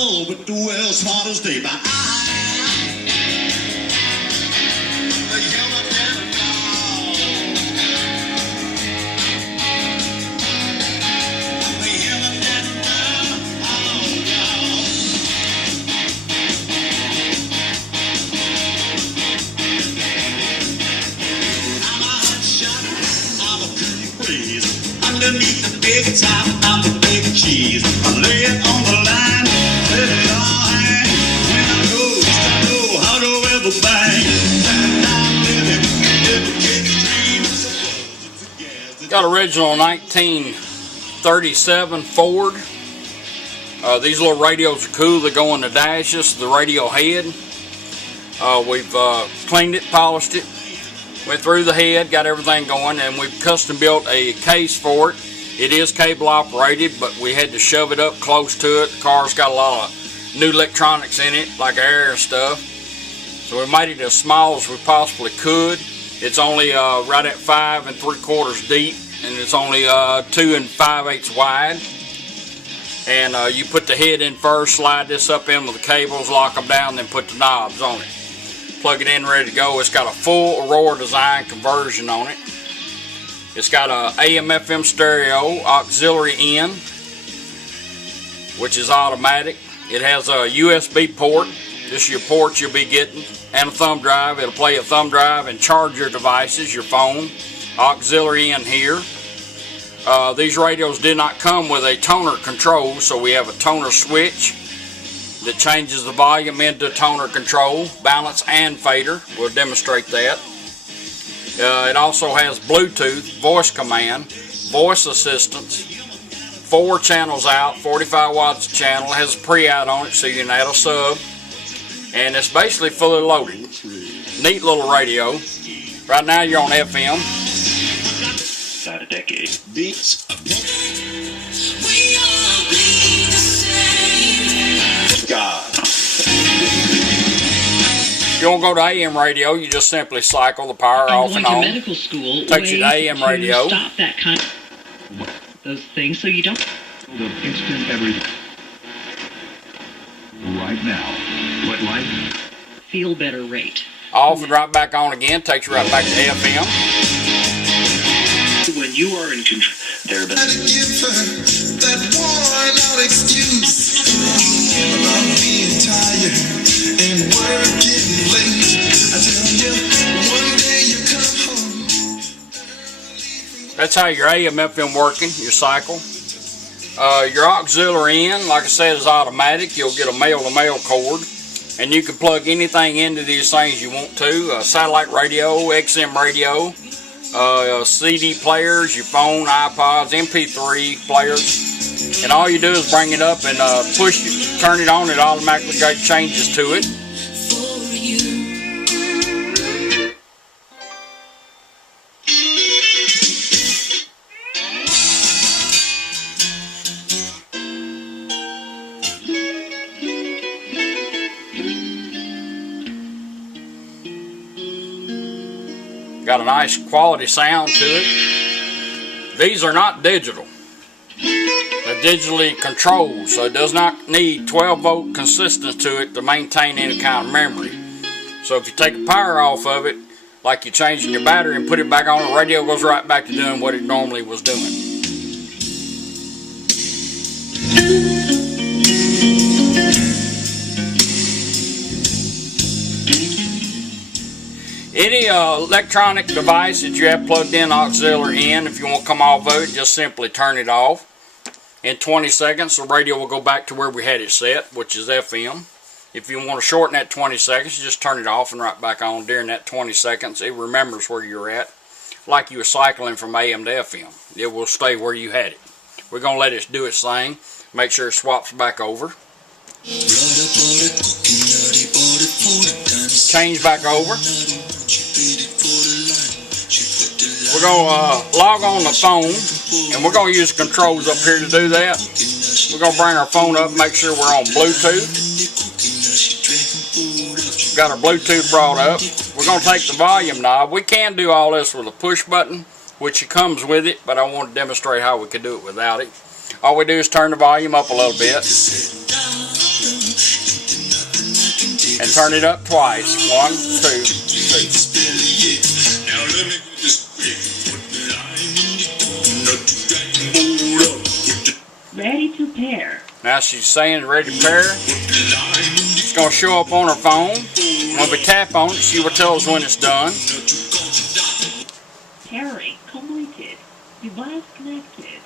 all but the well smart as day by eye. Underneath the big top, I'm the big cheese. I lay it on the line, let it all hang. When I go, just I know how to ever bang. And I'm living, never get a dream. Got original 1937 Ford. These little radios are cool. They go in the dashes, the radio head. We've cleaned it, polished it. Went through the head, got everything going, and we've custom built a case for it. It is cable operated, but we had to shove it up close to it. The car's got a lot of new electronics in it, like air and stuff. So we made it as small as we possibly could. It's only right at 5 3/4 deep, and it's only 2 5/8 wide. And you put the head in first, slide this up in with the cables, lock them down, then put the knobs on it. Plug it in, ready to go. It's got a full Aurora design conversion on it. It's got a AM/FM stereo, auxiliary in, which is automatic. It has a USB port. This is your port you'll be getting, and a thumb drive. It'll play a thumb drive and charge your devices, your phone. Auxiliary in here. These radios did not come with a toner control, so we have a toner switch that changes the volume into toner control, balance and fader. We'll demonstrate that. It also has Bluetooth, voice command, voice assistance, 4 channels out, 45 watts a channel. It has a pre-out on it so you can add a sub. And it's basically fully loaded. Neat little radio. Right now you're on FM. About a decade. Beats. God. If you don't go to AM radio, you just simply cycle the power off and on. Medical school takes you to AM radio. Stop that kind of those things so you don't. The instant everything. Right now. What life? Feel better rate. Off and right back on again. Takes you right back to FM. When you are in control, there have been. That worn out excuse about being tired and work getting late. I tell you, one day you come home. That's how your AM/FM working, your cycle. Your auxiliary in, like I said, is automatic. You'll get a male-to-male cord, and you can plug anything into these things you want to. Satellite radio, XM radio, CD players, your phone, iPods, MP3 players. And all you do is bring it up and push it, turn it on, it automatically changes to it. Got a nice quality sound to it. These are not digital. They're digitally controlled, so it does not need 12-volt consistence to it to maintain any kind of memory. So if you take the power off of it, like you're changing your battery and put it back on, the radio goes right back to doing what it normally was doing. Any electronic device that you have plugged in auxiliary in, if you want to come off of it, just simply turn it off. In 20 seconds, the radio will go back to where we had it set, which is FM. If you want to shorten that 20 seconds, you just turn it off and right back on. During that 20 seconds, it remembers where you're at, like you were cycling from AM to FM. It will stay where you had it. We're going to let it do its thing, make sure it swaps back over. Change back over. We're going to log on the phone, and we're going to use the controls up here to do that. We're going to bring our phone up, make sure we're on Bluetooth. We've got our Bluetooth brought up. We're going to take the volume knob. We can do all this with a push button, which it comes with it, but I want to demonstrate how we can do it without it. All we do is turn the volume up a little bit. and turn it up twice. 1, 2, 2. Now let me go this way. Ready to pair. Now she's saying ready to pair. It's going to show up on her phone. When we tap on it, she will tell us when it's done. Pairing completed. Device connected.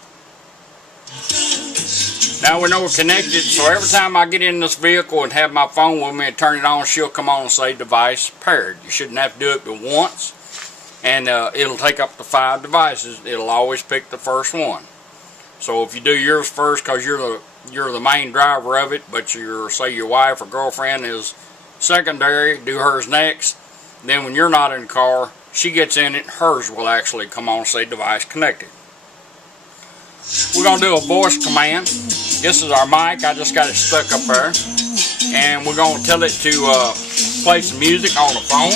Now we know we're connected, so every time I get in this vehicle and have my phone with me and turn it on, she'll come on and say device paired. You shouldn't have to do it but once, and it'll take up to 5 devices. It'll always pick the first one. So if you do yours first because you're the main driver of it, but say your wife or girlfriend is secondary, do hers next. Then when you're not in the car, she gets in it, hers will actually come on and say device connected. We're going to do a voice command. This is our mic. I just got it stuck up there. And we're going to tell it to play some music on the phone.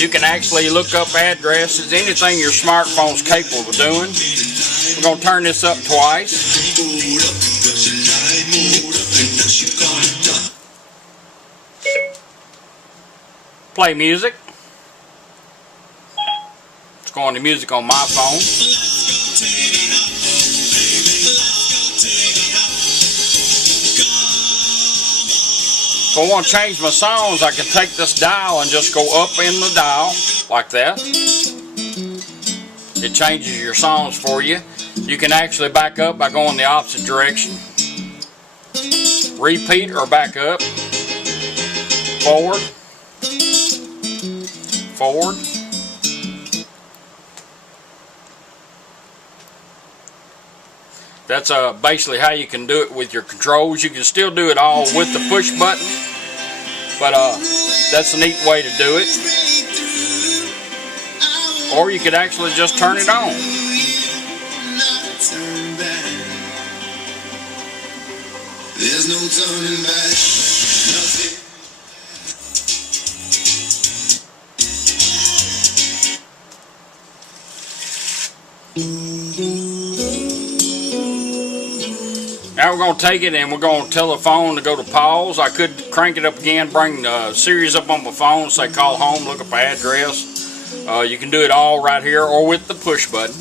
You can actually look up addresses, anything your smartphone's capable of doing. We're going to turn this up twice. Play music. It's going to music on my phone. If I want to change my songs, I can take this dial and just go up in the dial like that. It changes your songs for you. You can actually back up by going the opposite direction. Repeat or back up. Forward. Forward. That's basically how you can do it with your controls. You can still do it all with the push button, but that's a neat way to do it. Or you could actually just turn it on. There's no turning back. Now we're going to take it and we're going to tell the phone to go to pause. I could crank it up again, bring the series up on my phone, say call home, look up an address. You can do it all right here or with the push button.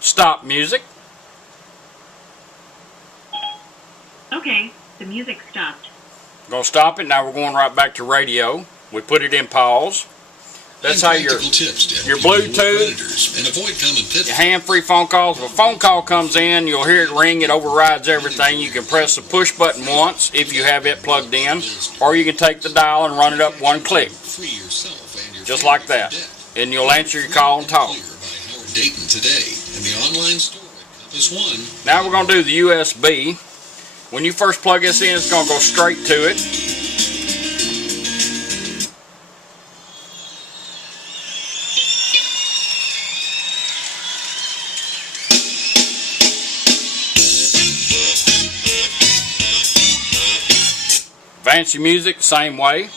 Stop music. Okay, the music stopped. Going to stop it. Now we're going right back to radio. We put it in pause. That's how your Bluetooth, and avoid common your hand-free phone calls. If a phone call comes in, you'll hear it ring. It overrides everything. You can press the push button once if you have it plugged in, or you can take the dial and run it up one click, just like that. And you'll answer your call and talk. Now we're going to do the USB. When you first plug this in, it's going to go straight to it. Fancy music, same way.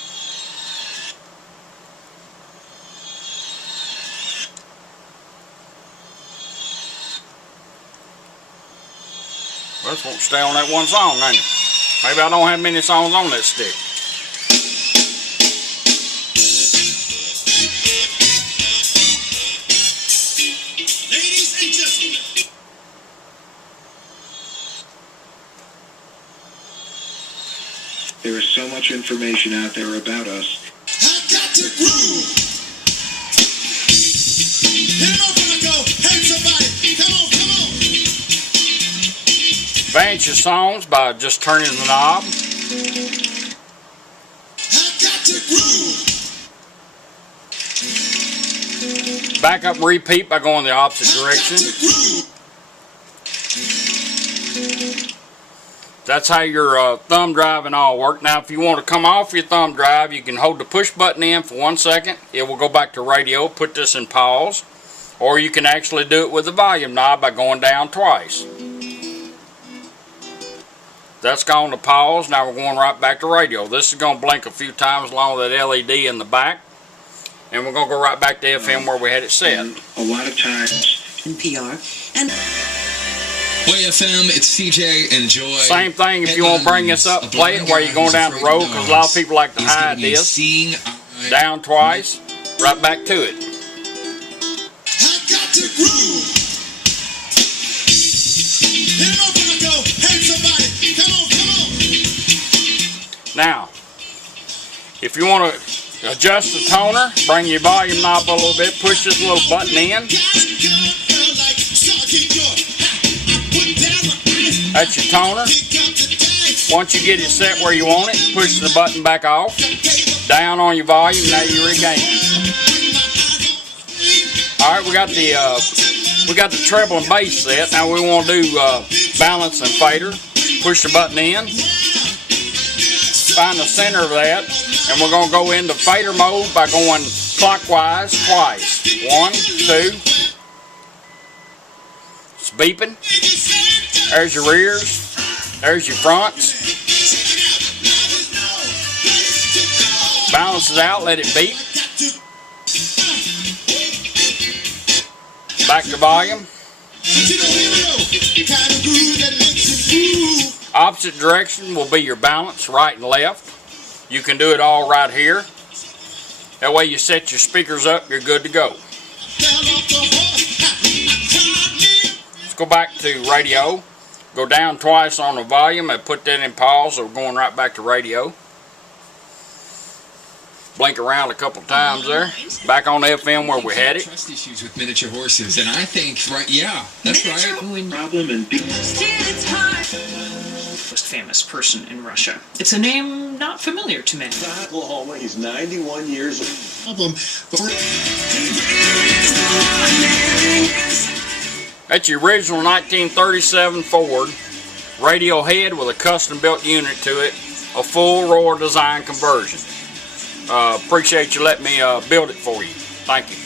Well, this won't stay on that one song, ain't it? Maybe I don't have many songs on that stick. Ladies and gentlemen. There is so much information out there about us. I've got to groove. Hit it up when I go. Hey, somebody. Come on, come on. Advance your songs by just turning the knob. I've got to groove. Back up and repeat by going the opposite direction. That's how your thumb drive and all work. Now if you want to come off your thumb drive, you can hold the push button in for 1 second. It will go back to radio, put this in pause. Or you can actually do it with the volume knob by going down twice. That's gone to pause. Now we're going right back to radio. This is going to blink a few times along with that LED in the back. And we're going to go right back to FM where we had it set. And a lot of times and PR, and Way FM, it's CJ and Joy. Same thing if you want to bring this up, play it while you're going down the road, because a lot of people like to hide this. Down twice, right back to it. I got to groove. Hit him up when I go. Hey, somebody, come on. Now, if you want to adjust the toner, bring your volume knob a little bit, push this little button in. That's your toner. Once you get it set where you want it, push the button back off. Down on your volume, now you regain it. Alright, we got the treble and bass set. Now we want to do balance and fader. Push the button in. Find the center of that. And we're going to go into fader mode by going clockwise twice. 1, 2. It's beeping. There's your rears. There's your fronts. Balance it out, let it beep. Back to volume. Opposite direction will be your balance, right and left. You can do it all right here. That way you set your speakers up, you're good to go. Let's go back to radio. Go down twice on the volume and put that in pause, so we're going right back to radio. Blink around a couple times there. Back on FM where we had it. Trust issues with miniature horses, and I think, right, yeah, that's right. Problem and Most famous person in Russia. It's a name not familiar to many. Oklahoma, he's 91 years old. Problem. That's your original 1937 Ford radio head with a custom built unit to it. A full Aurora design conversion. Appreciate you letting me build it for you. Thank you.